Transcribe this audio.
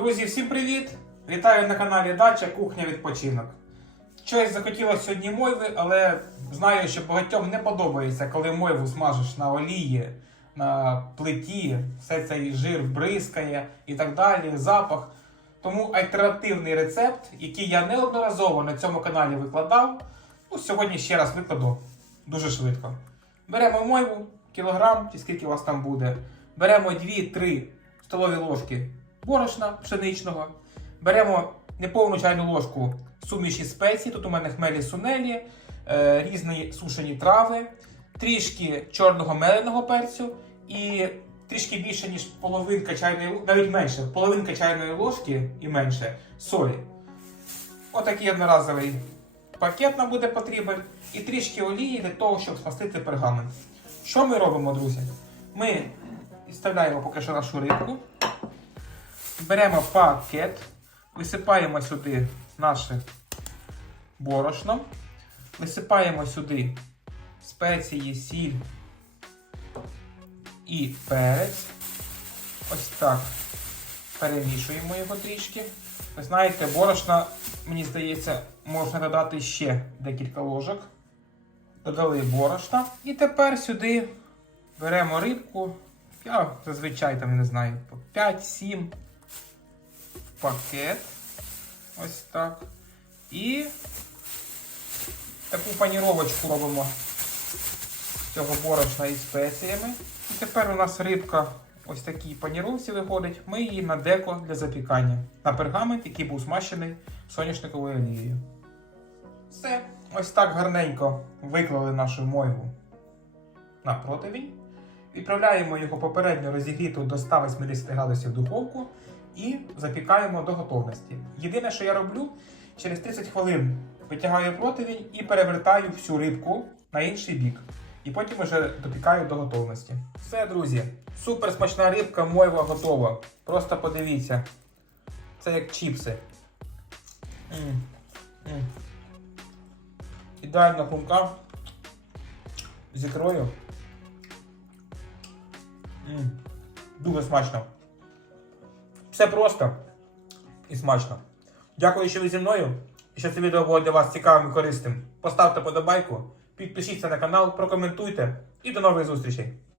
Друзі, всім привіт! Вітаю на каналі Дача Кухня Відпочинок. Щось захотілося сьогодні мойви, але знаю, що багатьом не подобається, коли мойву смажиш на олії, на плиті, все цей жир бризкає і так далі, запах. Тому альтернативний рецепт, який я неодноразово на цьому каналі викладав, ну, сьогодні ще раз викладу дуже швидко. Беремо мойву, кілограм, чи скільки у вас там буде. Беремо 2-3 столові ложки борошна пшеничного. Беремо неповну чайну ложку суміші спецій. Тут у мене хмелі сунелі, е, різні сушені трави, трішки чорного меленого перцю і трішки більше, ніж половинка чайної навіть менше, половинка чайної ложки і менше солі. Отакий одноразовий пакет нам буде потрібен. І трішки олії для того, щоб смастити пергамент. Що ми робимо, друзі? Ми відставляємо поки що нашу рибку. Беремо пакет, висипаємо сюди наше борошно, висипаємо сюди спеції, сіль і перець. Ось так перемішуємо його трішки. Ви знаєте, борошна, мені здається, можна додати ще декілька ложок. Додали борошна. І тепер сюди беремо рибку. Я зазвичай там не знаю, по 5-7 пакет. Ось так. І таку паніровочку робимо з цього борошна із спеціями. І тепер у нас рибка ось такій паніровці виходить. Ми її на деко для запікання. На пергамент, який був смащений соняшниковою олією. Все. Ось так гарненько виклали нашу мойву на противень. Відправляємо його попередньо розігріту до 180 градусів духовку і запікаємо до готовності. Єдине, що я роблю, через 30 хвилин витягаю противень і перевертаю всю рибку на інший бік. І потім вже допікаю до готовності. Все, друзі, супер смачна рибка, мойва готова. Просто подивіться. Це як чіпси. М, м. Ідеальна хрумка з. М, Дуже смачно. Все просто і смачно. Дякую, що ви зі мною. Якщо це відео було для вас цікавим і корисним, поставте подобайку, підпишіться на канал, прокоментуйте і до нових зустрічей.